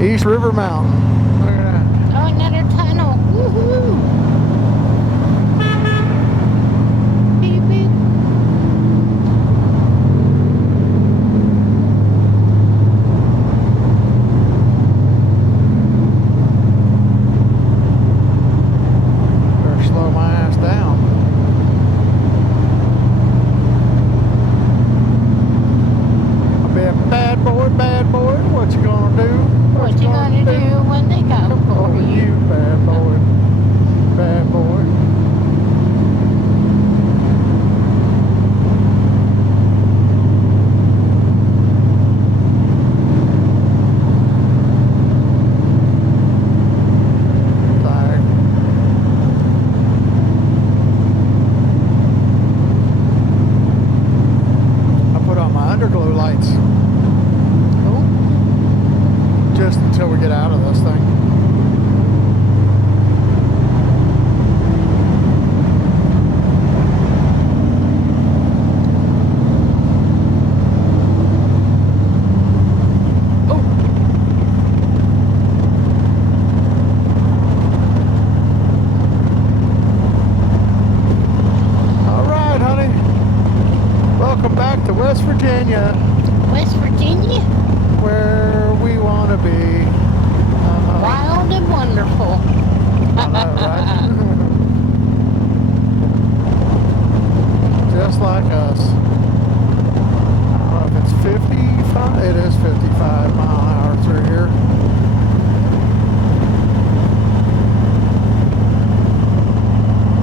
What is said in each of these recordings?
East River Mountain. Look at that. Oh, another tunnel. Woohoo! Beep, beep. Better slow my ass down. I'll be a bad boy, bad boy. What you gonna do? What you gonna do when they come for Oh, you? you bad boy, bad boy. Flag. I put on my underglow lights. Just until we get out of this thing. Oh. All right, honey. Welcome back to West Virginia, West Virginia? where we want to be. Wild and wonderful. I know, right? Just like us. I don't know if it's 55. It is 55 mile an hour through here.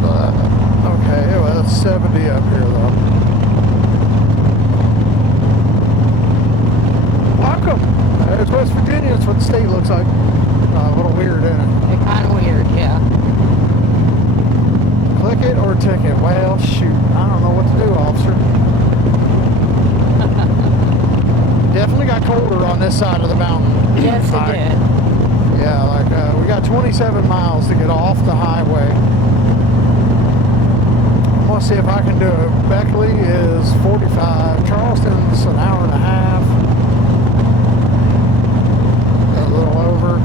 Okay, well, it's 70 up here though. Welcome. It's West Virginia. That's what the state looks like. A little weird, isn't it? They're kind of weird, yeah. Click it or ticket. Well, shoot. I don't know what to do, officer. Definitely got colder on this side of the mountain. Yes, it did. Yeah, like we got 27 miles to get off the highway. I'm gonna see if I can do it. Beckley is 45. Charleston's an hour and a half. A little over.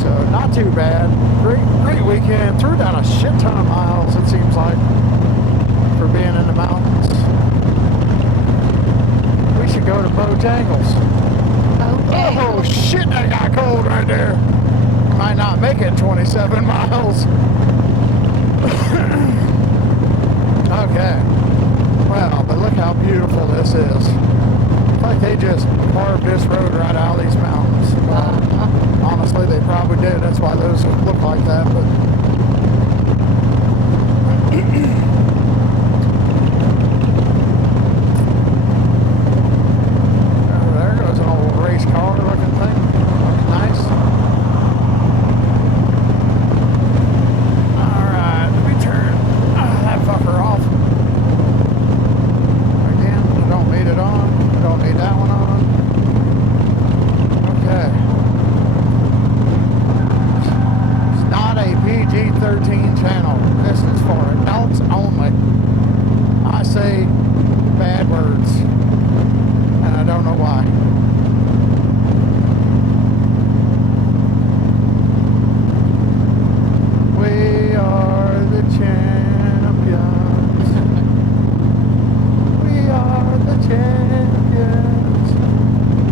So not too bad. Great weekend. Threw down a shit ton of miles, it seems like, for being in the mountains. We should go to Bojangles. Okay. Oh shit, that got cold right there. Might not make it 27 miles. Okay. Wow, but look how beautiful this is. It's like they just carved this road right out